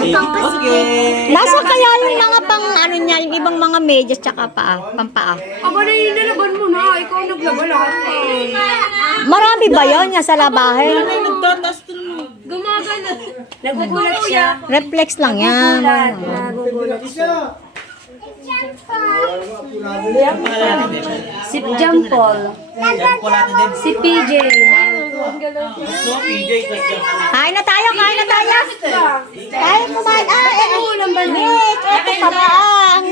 Okay. Nasa kaya yung mga pang ano niya, yung ibang mga medyas tsaka paa, pampaa. Aba na yung nalaban mo na. Ikaw naglaba lahat eh. Marami ba yun niya sa labahin? Gumagana. Nagugulat siya. Reflex lang yan. Nagugulat siya. Si John Paul. Si PJ. Kain na tayo, kain na tayo. Kain kumain. Ah, eh, eh. Mitch, eto pa ba ang...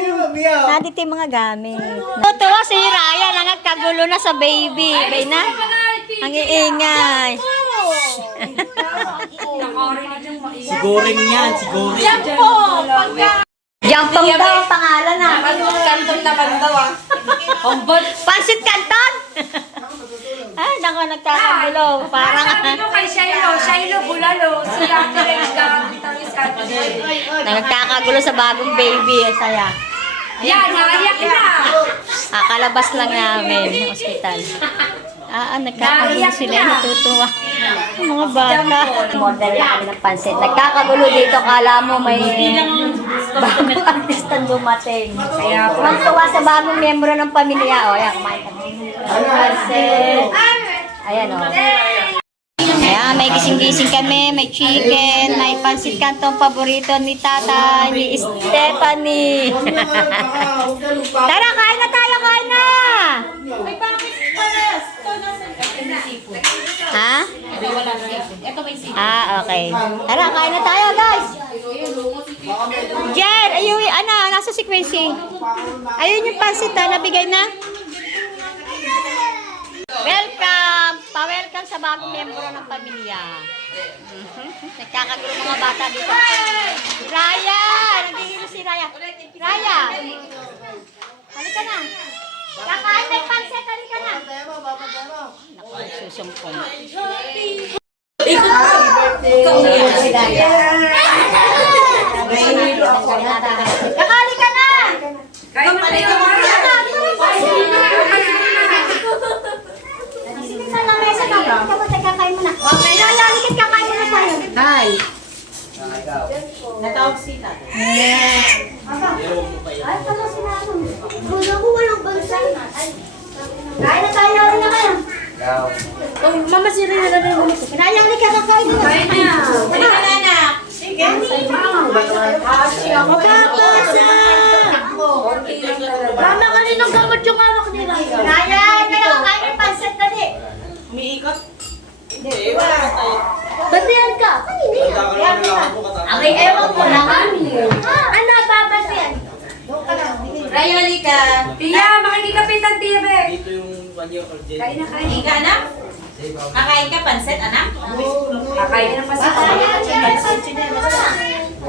Nandito yung mga gamit. Tutuwa si Ryan, nagkagulo na sa baby. Bay na? Ang iingay. Siguring yan, siguring. Jampong daw ang pangalan na. Kanton naman daw ah. Ombot. Pansit Canton! Ay, nako nagkakagulo. Parang... Sabi mo kay Shiloh, Shiloh Bulalo, si Ate Rage gamit ang. Nagkakagulo sa bagong baby. Ang saya. Yan, naiyak na. Kakalabas lang namin ng ospital. Ah, ah, nagkakagulo sila. Natutuwa. Mga bata. Model lang ng pansit. Nagkakagulo dito. Kala mo may bagong artista dumating. Kaya po. tuwa sa bagong miyembro ng pamilya. O, ayan, kumain ka. Pansit. Ayan, o. Ayan, may gising-gising kami, may chicken, may pansit kantong paborito ni tata, ni Stephanie. Tara, kain na tayo, kain na! Ha? Ah, okay. Tara, kain na tayo, guys. Jer, ayun, ano, nasa si Quincy. Ayun yung pansit na, nabigay na. Welcome! Pa-welcome sa bagong miyembro ng pamilya. Mhm. Nagkakagulo mga bata dito. Raya! Nandihilo si Raya. Raya! Halika na. Kakain na yung pansit. Halika na. Naku, susumpong. Kakali ka na! Kain na tayo. Sige sa lamesa na. Mo na. Okay. Lalalikit kakain mo na tayo. Hi. Ay, pala ano. Wala ko walang bansa. Kain na tayo. Na kayo? Oh, mama si Rina na rin ulit. Pinayali ka kakain mo na. Kain na. Halika na na. Mama, kaninong gamot yung hawak nila? Raya, kaya kakain ng pansit dali. Batihan ka. Okay, ewan ko lang. Ano, babatihan? Raya, halika. Tia, makikikapit ang TV. Dito yung one year old. Kain na, kain. Halika, anak. Kakain ka, pansit, anak. Kakain na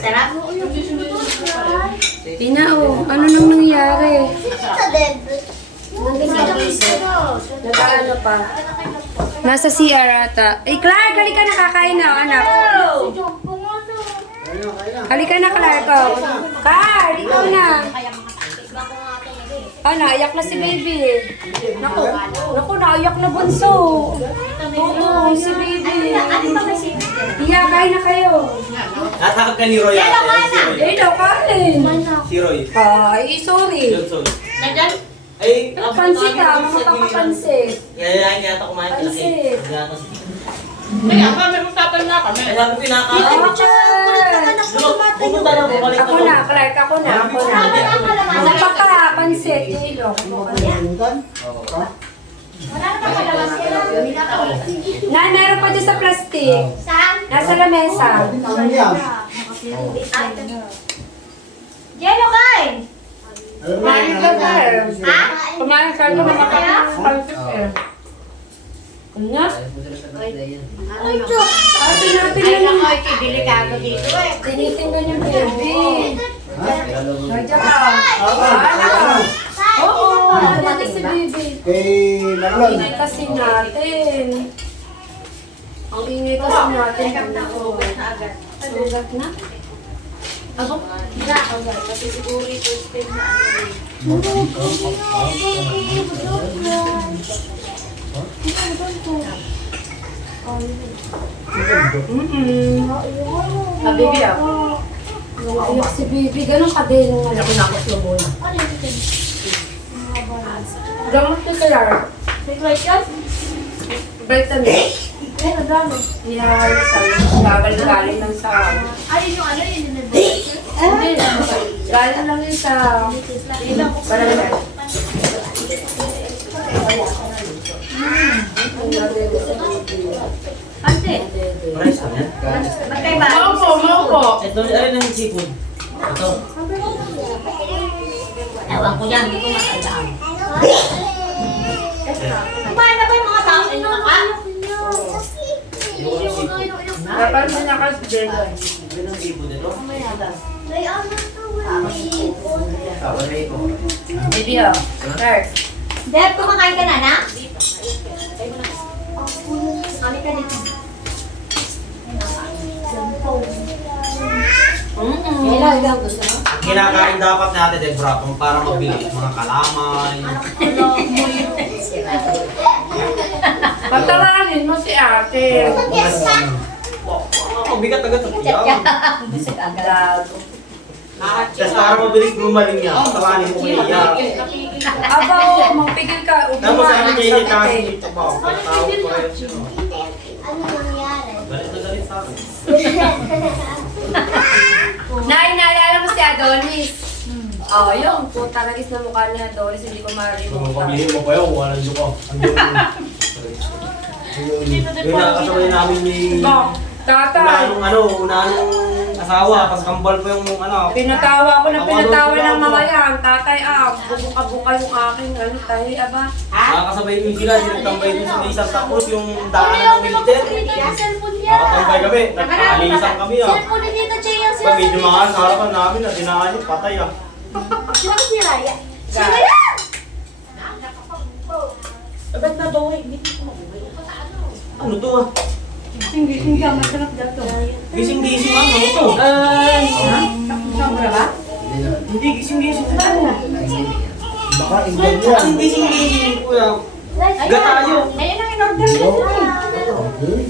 Sarap. Tina, oh, ano nang nangyari? Nag-ano pa? Nasa CR ata. Eh, Clark, halika na kakain na, anak. Halika na, Clark. Oh. Clark, ikaw na. Ah, naiyak na si baby. Naku, naku, naiyak na bunso. Oo, si baby. Iya, kain na kayo. Natakot ka ni Roy. ate. Eh, daw kain. Si Roy. Ay, sorry. Sorry. Nandyan? Ay, Pansit ka, mga papapansit. Kaya yan yata kumain ka kasi. Pansit. Yata si... Kaya kami, magtatal na kami. Ay, sabi ko pinakain. Pupunta na bumalik Ako na, Clark, ako na, ako na. Sa papa, pansit. Hilo. Na, meron pa dyan sa plastic. Saan? Nasa lamesa. Yelo kain. Kumain ka, Clark. Ha? Kumain ka, ano ka? Eh. Ano? Ay, Diyos. Ate natin na lang may kidelikado dito eh. Tinitingnan yung baby. Nandiyan ka. Ano? Oo, dati si baby. Kay Marlon. Ingay kasi natin. Ang ingay kasi natin. Sugat na? Abo? Na, agad. Kasi siguro ito spin na ano. Ah, baby ah. Umiyak si baby. Ganun ka din. Nakunakot yung bola. Gamot ko kaya. Vitamin. Eh, nagano? Yeah, gagal-galing lang sa... Ayun yung ano, yun yung Hindi, galing lang yun sa... Barangay. Ante, Price yan? magkaiba. Maupo, maupo. Ito, alin ang seafood? Ito. Ewan ko yan, hindi ko matandaan. Kumain na ba yung mga tao? Ano ka? Yung seafood. Dapat sinakas din. Alin ang seafood ito? Ah, wala ito. Baby, oh. Start. Deb, kumakain ka na, na? Kami ka dito. Kailan daw gusto mo? Kinakain dapat natin, Debra, kung para mabili. Mga kalamay. Pataranin mo si ate. Ako, bigat agad sa tiyan. Gago. Tapos para mabilis gumaling niya, tawanin mo kaya. Aba, oh, magpigil ka. Tapos niya, inikasi eh. dito pa. Tawag ko rin siya. Galit na galit sa akin. Nay, naalala mo si Adonis? Oo, oh, yung puta nagis na mukha ni Adonis, hindi ko Kung marimutan. pamilya mo pa yun, walang duko. Ang Yung nakakasabay namin ni... Oh, tatay. Unanong ano, unanong asawa, tapos kambal pa yung ano. Pinatawa ko na pinatawa ano, ng ano? mga yan. Tatay, ah, bubuka-buka yung aking ano, tayo, aba. Nakakasabay din sila, sinagtambay din sa isang tapos yung daanan ng military. Nakatambay kami, nagkaalisan kami ah. Cellphone ni Tita Chea, Pag medyo mga sa harapan namin, na dinaan yung patay ah. Sino si Raya? Sino yan? Ano to ah? Gising-gising ano ito? Sobra ba? Hindi gising-gising ito. Baka inggan yan. Ang gising-gising kuya. Gatayo. Ayun ang in-order niya. Okay.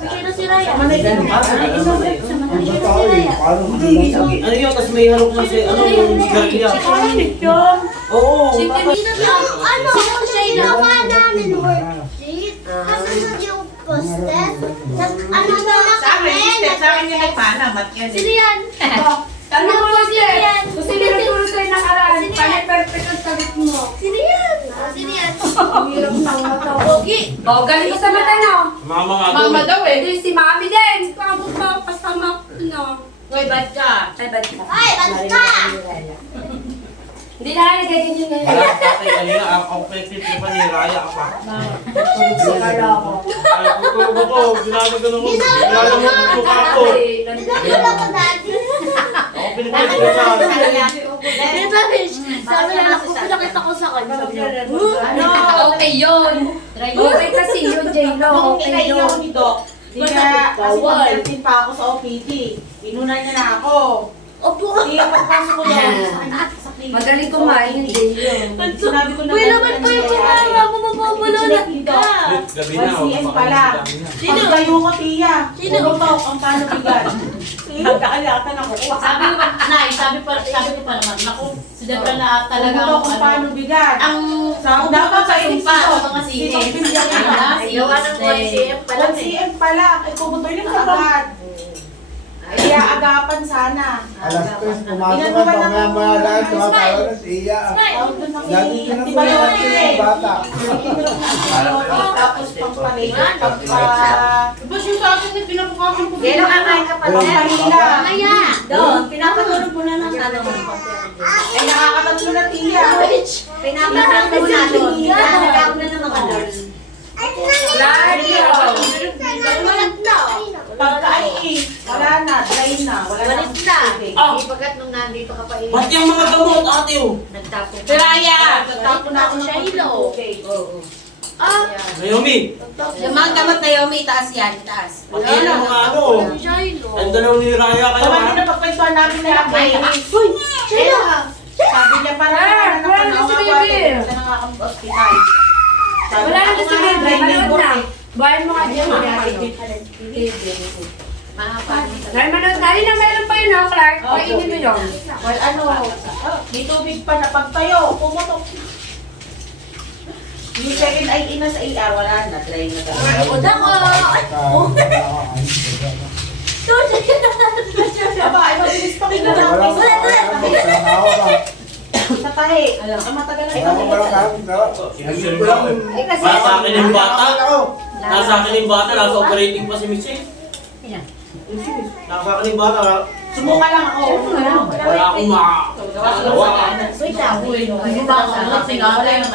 Sino si Raya? Ah, Ang tao eh, paano Hindi. Ano yun? Tapos may halok na si ano yung sigarilya. Oo. Sino ano? Yung namin worksheet. Kasi yung posted, ano daw na Sa kami? sa akin yung nagpanamat yan. Sino yan? Ano mo kasi? yan? Kung sino nagturo sa'yo nakaraan, pani-perfect ang sagot mo. Sino yan? Sino yan? Hirap ng mata. Pogi. Oh, galing ko sa mata, no? Mama nga Mama daw eh. Hindi, si Mami din. Pagod mo, kasama ko, no? Uy, bad ka. Ay, bad ka. Ay, balik ka! Hindi na nga nagkaganyan ngayon. Wala patay kanina. Ako connected pa ni Raya pa. Kala ko. Ay, tutulog ako. Ginagano ko. Ginagano ko yung mukha ko. Nagkakala ko dati. Ako pinipilit ko sa... Sabi na ako, pinakita ko sa kanya. Sabi niya, Ano? Okay yun. Okay kasi yun, J-Lo. Okay yun. Na, kasi mag-13 pa ako sa OPD. Inunay niya na ako. Opo. Di, pagpasok ko daw sa kanya, sa clinic. Magaling kumain yung J-Lo. Sinabi ko na Uy, naman pa yung kumain ako, mapapalunan ka. Gabi na. CM pala. Sino? Pagkayo ko, Tia. Sino? Pumutok ang panubigan. Pagkaalatan ako. Sabi ko, Nay, sabi pa, sabi ko pa naman, naku, si Debra na talaga Pumutok ang ang ano, panubigan. ang Sa dapat sa inisip sa mga sige. Sino pinigyan niya? Ayaw ka ng CM pala. 1 CM pala. Ay, pumutoy na agad. Kaya agapan sana. Alas 3, pumasok ka pa maya maya dahil tumatawa na si Iya. Lagi ka na pumasok eh? ng bata. Tapos pangpalit, pagpa... Akin, pinapukasan ko? J-Lo, kakain ka pa. Pangpalila. Kaya. Doon, pinapatulog mo na ng ano. Ay, nakakatatlo na tiya. Pinapatulog mo na doon. Pinapatulog na ng mga. Lagi, oh. Walat na. Pagka Wala nang na. Ah! Hindi pagkat nung nandito ka pa eh. Ba't yung mga gamot, ate oh? Nagtapon ka. Piraya! Nagtapon na ako ng Shilo. tubig. Oo. Ah, Naomi, Yung mga gamot na yomi, itaas yan, itaas. pati yan ang mga ano. oh. Ang dalaw ni Raya kayo Tama ha? din na pagkwentuhan namin na ako. Uy, Shilo. Sabi niya para Ah, wala na si Bibi. Siya na nga ang hospital. Sabi Wala niya, na ako nga, dry Manood labor na. eh. Bayan mo nga dyan. Mahaba. Dahil manood na. Ayun na, meron pa yun, no, Clark? Oh, Painin mo yun. Well, ano, may tubig pa na pagtayo, pumutok. Yung second ay ina sa AR, wala na, dry na talaga. O, dako. Aba, ay mabilis pa kita na. Wala ka. Sa tahi. Ang matagal na Wala ito. ka. Sinasir ko lang eh. Nasa akin yung bata. Nasa akin yung bata, nasa operating pa si Michelle. Nasa akin yung bata. Sumuka lang ako. Wala akong makakagawa. Wait lang. Hindi ba ako sila? Wala yung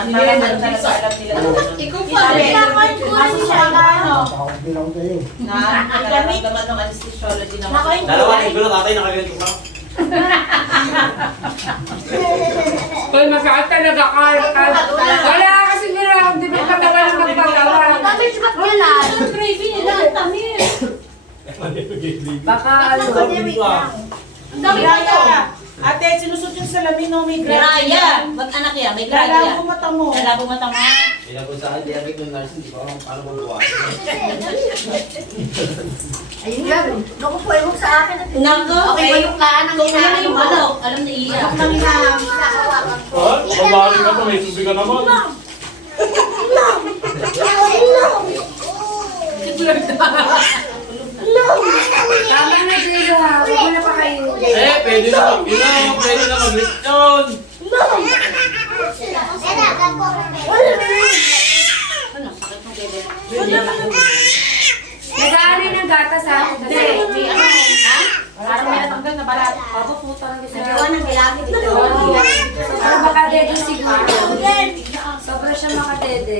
nila. Ikaw pa, Nakain ko Kaso rin siya siya. ano, Nakakunti lang sa'yo. na nararamdaman ng anesthesiology na Dalawa, na tatay, nakaganito ka. Uy, masakit talaga, Clark. Wala ka kasi sigurado. Di ba patagal na magpatawa? Damage ba't wala? Ang gravy nila, ang tamis. Baka ano. Ko. Ang dami Raya, ate, sinusot yung salamin no, may Raya! Ba't anak yan? May Lala grado ko mata mo. Lala mata mo. Ilan ko sa akin, diabet ng nurse, hindi ko alam paano bubuhay. Ayun yan. Naku po, ewan sa akin. Nako, Okay, okay. maluklaan ang Kung alam inaano yung mo. ano, alam na iya. Manok nang hinahawakan ko. Ha? Pabalik ka pa, may subi ka naman. Tama na, ha. Huwag mo na pa kayo. Eh, pwede na mag inom, pwede na mag-lechon. Ano, sakit ng bebe. Nag-aano ng gata sa akin kasi. May ano, ha? Parang may natanggal na balat. Ako po talaga Nagawa ng gilagid ito. Pero baka dede siguro. Sobra siya makadede.